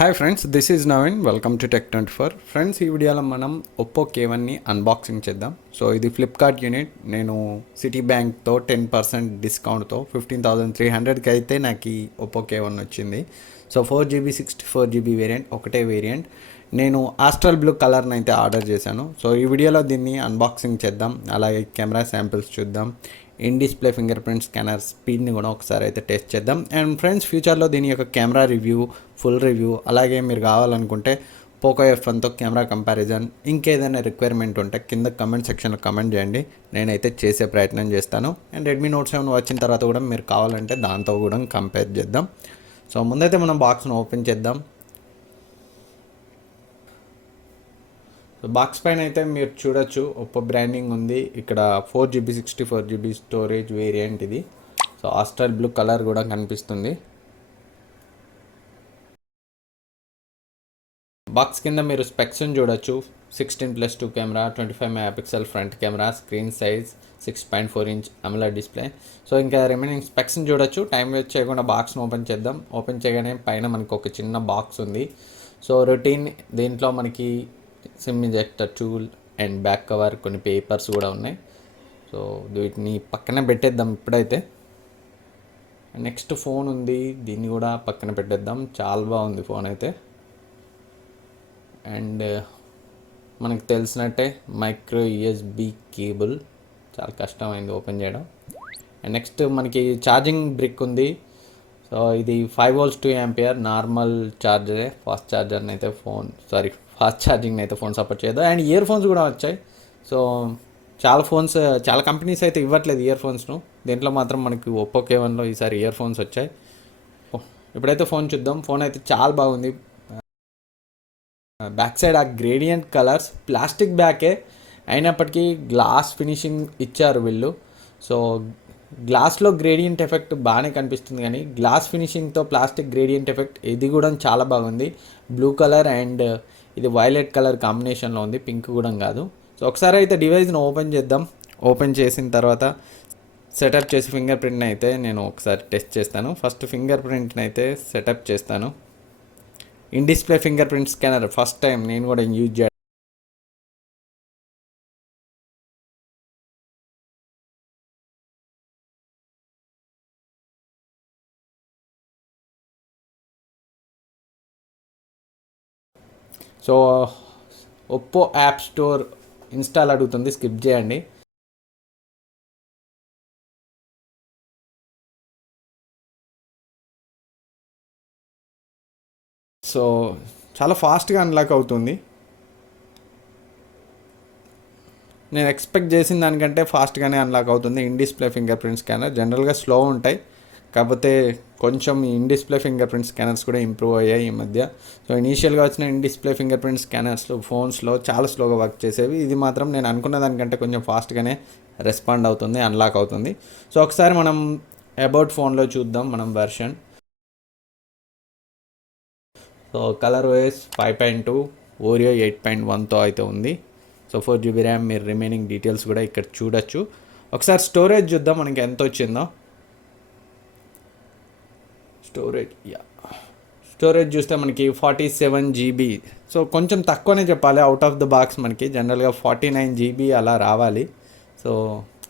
Hi friends, this is Naveen. Welcome to Tech24. Friends, ఈ వీడియోలో మనం ఒప్పో K1ని అన్బాక్సింగ్ చేద్దాం. సో ఇది ఫ్లిప్కార్ట్ యూనిట్. నేను సిటీ బ్యాంక్తో 10% డిస్కౌంట్తో 15,300కి అయితే నాకు ఈ ఒప్పో K1 వచ్చింది. సో 4GB 64GB వేరియంట్, ఒకటే వేరియంట్. నేను ఆస్ట్రల్ బ్లూ కలర్ని అయితే ఆర్డర్ చేశాను. సో ఈ వీడియోలో దీన్ని అన్బాక్సింగ్ చేద్దాం, అలాగే కెమెరా శాంపిల్స్ చూద్దాం, in display finger print scanner స్పీడ్ని కూడా ఒకసారి అయితే టెస్ట్ చేద్దాం. అండ్ ఫ్రెండ్స్, ఫ్యూచర్లో దీని యొక్క కెమెరా రివ్యూ, ఫుల్ రివ్యూ, అలాగే మీరు కావాలనుకుంటే పోకో F1తో కెమెరా కంపారిజన్, ఇంకేదైనా రిక్వైర్మెంట్ ఉంటే కింద కమెంట్ సెక్షన్లో కమెంట్ చేయండి, నేనైతే చేసే ప్రయత్నం చేస్తాను. అండ్ రెడ్మీ నోట్ 7 వచ్చిన తర్వాత కూడా మీరు కావాలంటే దాంతో కూడా కంపేర్ చేద్దాం. సో ముందైతే మనం బాక్స్ను ఓపెన్ చేద్దాం. సో బాక్స్ పైన అయితే మీరు చూడొచ్చు ఒప్పో బ్రాండింగ్ ఉంది. ఇక్కడ 4GB 64GB స్టోరేజ్ వేరియంట్ ఇది. సో ఆస్ట్రల్ బ్లూ కలర్ కూడా కనిపిస్తుంది. బాక్స్ కింద మీరు స్పెక్స్ని చూడొచ్చు. 16+2 camera, 25 megapixel front camera, screen size 6.4 inch AMOLED display. So ఇంకా రిమైనింగ్ స్పెక్స్ని చూడొచ్చు. టైం వేస్ట్ చేయకుండా బాక్స్ని ఓపెన్ చేద్దాం. ఓపెన్ చేయగానే పైన మనకు ఒక చిన్న బాక్స్ ఉంది. సో రొటీన్ దీంట్లో మనకి SIM injector tool and back cover, కొన్ని పేపర్స్ కూడా ఉన్నాయి. సో వీటిని పక్కన పెట్టేద్దాం ఇప్పుడైతే. నెక్స్ట్ ఫోన్ ఉంది, దీన్ని కూడా పక్కన పెట్టేద్దాం. చాలా బాగుంది ఫోన్ అయితే. అండ్ మనకు తెలిసినట్టే మైక్రో USB కేబుల్, చాలా కష్టమైంది ఓపెన్ చేయడం. అండ్ నెక్స్ట్ మనకి ఛార్జింగ్ బ్రిక్ ఉంది. సో ఇది 5V 2A నార్మల్ ఛార్జరే. ఫాస్ట్ ఛార్జర్ని అయితే ఫాస్ట్ ఛార్జింగ్ని అయితే ఫోన్ సపోర్ట్ చేయదు. అండ్ ఇయర్ ఫోన్స్ కూడా వచ్చాయి. సో చాలా కంపెనీస్ అయితే ఇవ్వట్లేదు ఇయర్ ఫోన్స్ను. దీంట్లో మాత్రం మనకి ఒప్పో K1లో ఈసారి ఇయర్ ఫోన్స్ వచ్చాయి. ఇప్పుడైతే ఫోన్ చూద్దాం. ఫోన్ అయితే చాలా బాగుంది. బ్యాక్ సైడ్ ఆ గ్రేడియంట్ కలర్స్, ప్లాస్టిక్ బ్యాకే అయినప్పటికీ గ్లాస్ ఫినిషింగ్ ఇచ్చారు వీళ్ళు. సో గ్లాస్లో గ్రేడియంట్ ఎఫెక్ట్ బాగానే కనిపిస్తుంది, కానీ గ్లాస్ ఫినిషింగ్తో ప్లాస్టిక్ గ్రేడియంట్ ఎఫెక్ట్ ఇది కూడా చాలా బాగుంది. బ్లూ కలర్ అండ్ ఇది వైలెట్ కలర్ కాంబినేషన్లో ఉంది, పింక్ కూడా కాదు. సో ఒకసారి అయితే డివైస్ని ఓపెన్ చేద్దాం. ఓపెన్ చేసిన తర్వాత సెటప్ చేసి ఫింగర్ ప్రింట్ని అయితే నేను ఒకసారి టెస్ట్ చేస్తాను. ఫస్ట్ ఫింగర్ ప్రింట్ని అయితే సెటప్ చేస్తాను. In display finger print scanner first time నేను కూడా యూజ్ చేయడం. So Oppo app store install అడుగుతుంది, స్కిప్ చేయండి. సో చాలా ఫాస్ట్గా అన్లాక్ అవుతుంది. నేను ఎక్స్పెక్ట్ చేసిన దానికంటే ఫాస్ట్గానే అన్లాక్ అవుతుంది. In display finger print scanner జనరల్గా స్లో ఉంటాయి, కాకపోతే కొంచెం in display finger print scanners కూడా ఇంప్రూవ్ అయ్యాయి ఈ మధ్య. సో ఇనీషియల్గా వచ్చిన in display finger print scanners ఫోన్స్లో చాలా స్లోగా వర్క్ చేసేవి. ఇది మాత్రం నేను అనుకున్న దానికంటే కొంచెం ఫాస్ట్గానే రెస్పాండ్ అవుతుంది, అన్లాక్ అవుతుంది. సో ఒకసారి మనం అబౌట్ ఫోన్లో చూద్దాం మనం version. So colour OS 5.2, Oreo 8.1తో అయితే ఉంది. So 4GB RAM. మీరు రిమైనింగ్ డీటెయిల్స్ కూడా ఇక్కడ చూడొచ్చు. ఒకసారి స్టోరేజ్ చూద్దాం మనకి ఎంత వచ్చిందో. స్టోరేజ్ చూస్తే మనకి 47GB. సో కొంచెం తక్కువనే చెప్పాలి. అవుట్ ఆఫ్ ద బాక్స్ మనకి జనరల్గా 49GB అలా రావాలి. సో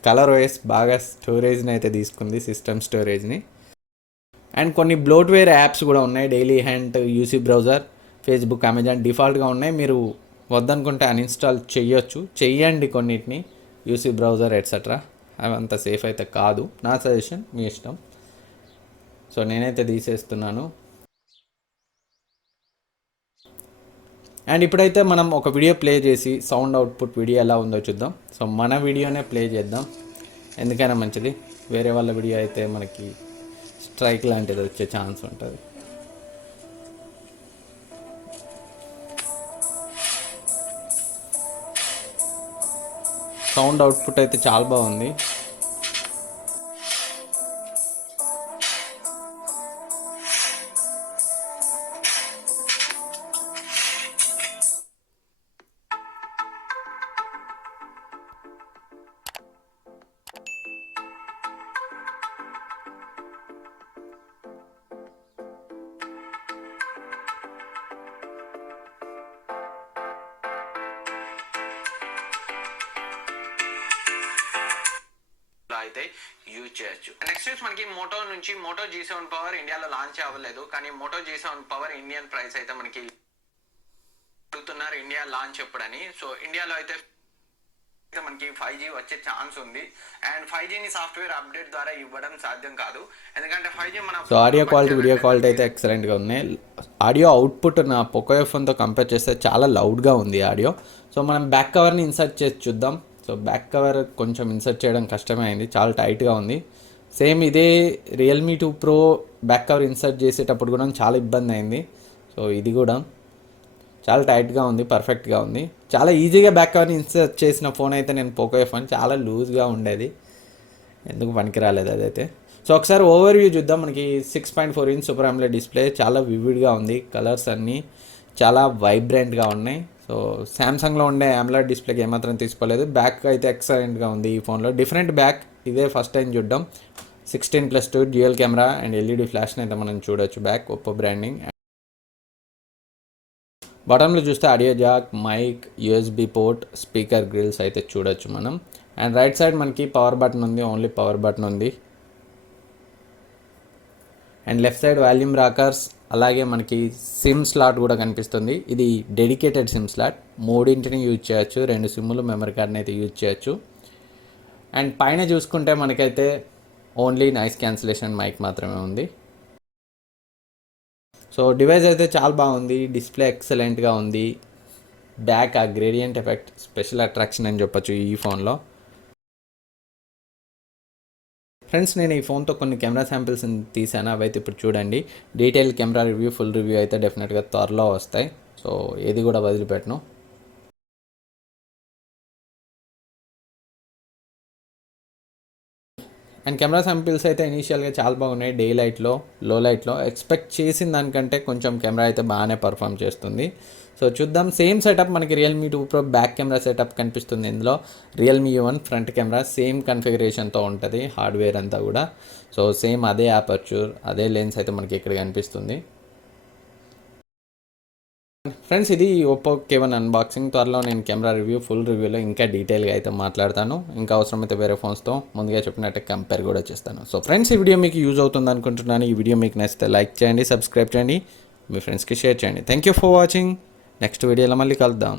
కలర్ OS బాగా స్టోరేజ్ని అయితే తీసుకుంది, సిస్టమ్ స్టోరేజ్ని. అండ్ కొన్ని బ్లోట్వేర్ యాప్స్ కూడా ఉన్నాయి. Dailyhunt, UC browser, Facebook, Amazon డిఫాల్ట్గా ఉన్నాయి. మీరు వద్దనుకుంటే అన్ఇన్స్టాల్ చెయ్యండి కొన్నిటిని, యూసీ బ్రౌజర్ ఎట్సెట్రా. అవి అంత సేఫ్ అయితే కాదు, నా సజెషన్, మీ ఇష్టం. సో నేనైతే తీసేస్తున్నాను. అండ్ ఇప్పుడైతే మనం ఒక వీడియో ప్లే చేసి సౌండ్ అవుట్పుట్ వీడియో ఎలా ఉందో చూద్దాం. సో మన వీడియోనే ప్లే చేద్దాం, ఎందుకైనా మంచిది. వేరే వాళ్ళ వీడియో అయితే మనకి స్ట్రైక్ లాంటిది వచ్చే ఛాన్స్ ఉంటుంది. సౌండ్ అవుట్పుట్ అయితే చాలా బాగుంది. అయితే యూజ్ చేయొచ్చు. నెక్స్ట్ మనకి మోటో నుంచి మోటో G7 పవర్ ఇండియాలో లాంచ్ అవ్వలేదు, కానీ Moto G7 power Indian price అయితే మనకి అడుగుతున్నారు ఇండియా లాంచ్ ఎప్పుడని. సో ఇండియాలో అయితే మనకి 5G వచ్చే ఛాన్స్ ఉంది, అండ్ 5Gని సాఫ్ట్వేర్ అప్డేట్ ద్వారా ఇవ్వడం సాధ్యం కాదు, ఎందుకంటే 5G మన so audio quality video quality అయితే ఎక్సలెంట్గా ఉన్నాయి. ఆడియో అవుట్పుట్ నా పోకో F1తో కంపేర్ చేస్తే చాలా లౌడ్గా ఉంది ఆడియో. సో మనం బ్యాక్ కవర్ని ఇన్సర్ట్ చేసి చూద్దాం. సో బ్యాక్ కవర్ కొంచెం ఇన్సర్ట్ చేయడం కష్టమే అయింది, చాలా టైట్గా ఉంది. సేమ్ ఇదే Realme 2 Pro back cover insert చేసేటప్పుడు కూడా చాలా ఇబ్బంది అయింది. సో ఇది కూడా చాలా టైట్గా ఉంది, పర్ఫెక్ట్గా ఉంది. చాలా ఈజీగా బ్యాక్ కవర్ని ఇన్సర్ట్ చేసిన ఫోన్ అయితే నేను పోకో F1. చాలా లూజ్గా ఉండేది, ఎందుకు పనికి రాలేదు అదైతే. సో ఒకసారి ఓవర్ వ్యూ చూద్దాం. మనకి 6.4 ఇంచ్ సూపర్ AMOLED డిస్ప్లే, చాలా వివిడ్గా ఉంది, కలర్స్ అన్నీ చాలా వైబ్రెంట్గా ఉన్నాయి. సో శాంసంగ్లో ఉండే AMOLED డిస్ప్లేకి ఏమాత్రం తీసుకోలేదు. బ్యాక్ అయితే ఎక్సలెంట్గా ఉంది ఈ ఫోన్లో, డిఫరెంట్ బ్యాక్, ఇదే ఫస్ట్ టైం చూడడం. 16+2 డ్యూయల్ కెమెరా అండ్ LED ఫ్లాష్ని అయితే మనం చూడొచ్చు. Back Oppo branding. బాటంలో చూస్తే audio jack, mic, USB port, speaker grills అయితే చూడొచ్చు మనం. అండ్ రైట్ సైడ్ మనకి పవర్ బటన్ ఉంది, ఓన్లీ పవర్ బటన్ ఉంది. And left side volume rockers, అలాగే మనకి సిమ్ స్లాట్ కూడా కనిపిస్తుంది. ఇది డెడికేటెడ్ సిమ్ స్లాట్, మూడింటిని యూజ్ చేయొచ్చు, 2 సిమ్ములు మెమరీ కార్డ్ని అయితే యూజ్ చేయొచ్చు. అండ్ పైన చూసుకుంటే మనకైతే ఓన్లీ నాయిస్ క్యాన్సిలేషన్ మైక్ మాత్రమే ఉంది. సో డివైస్ అయితే చాలా బాగుంది, డిస్ప్లే ఎక్సలెంట్గా ఉంది. బ్యాక్ ఆ గ్రేడియంట్ ఎఫెక్ట్ స్పెషల్ అట్రాక్షన్ అని చెప్పొచ్చు ఈ ఫోన్లో. ఫ్రెండ్స్, నేను ఈ ఫోన్తో కొన్ని కెమెరా శాంపిల్స్ తీసాను, అవైతే ఇప్పుడు చూడండి. Detail camera review, full review అయితే డెఫినెట్గా త్వరలో వస్తాయి. సో ఏది కూడా వదిలిపెట్టను. అండ్ కెమెరా శాంపిల్స్ అయితే ఇనీషియల్గా చాలా బాగున్నాయి. డే లైట్లో, లో లైట్లో ఎక్స్పెక్ట్ చేసిన దానికంటే కొంచెం కెమెరా అయితే బాగానే పర్ఫామ్ చేస్తుంది. సో చూద్దాం. సేమ్ సెటప్ మనకి Realme 2 Pro back camera setup కనిపిస్తుంది. ఇందులో Realme U1 front camera same కన్ఫిగరేషన్తో ఉంటుంది, హార్డ్వేర్ అంతా కూడా. సో సేమ్ అదే అపర్చూర్, అదే లెన్స్ అయితే మనకి ఇక్కడ కనిపిస్తుంది. ఫ్రెండ్స్, ఇది ఒప్పో K1 అన్బాక్సింగ్. త్వరలో నేను కెమెరా రివ్యూ, ఫుల్ రివ్యూలో ఇంకా డీటెయిల్గా అయితే మాట్లాడతాను. ఇంకా అవసరమైతే వేరే ఫోన్స్తో ముందుగా చెప్పినట్టు కంపేర్ కూడా చేస్తాను. సో ఫ్రెండ్స్, ఈ వీడియో మీకు యూజ్ అవుతుంది అనుకుంటున్నాను. ఈ వీడియో మీకు నచ్చితే లైక్ చేయండి, సబ్స్క్రైబ్ చేయండి, మీ ఫ్రెండ్స్కి షేర్ చేయండి. Thank you for watching. Next వీడియోలో మళ్ళీ కలుద్దాం.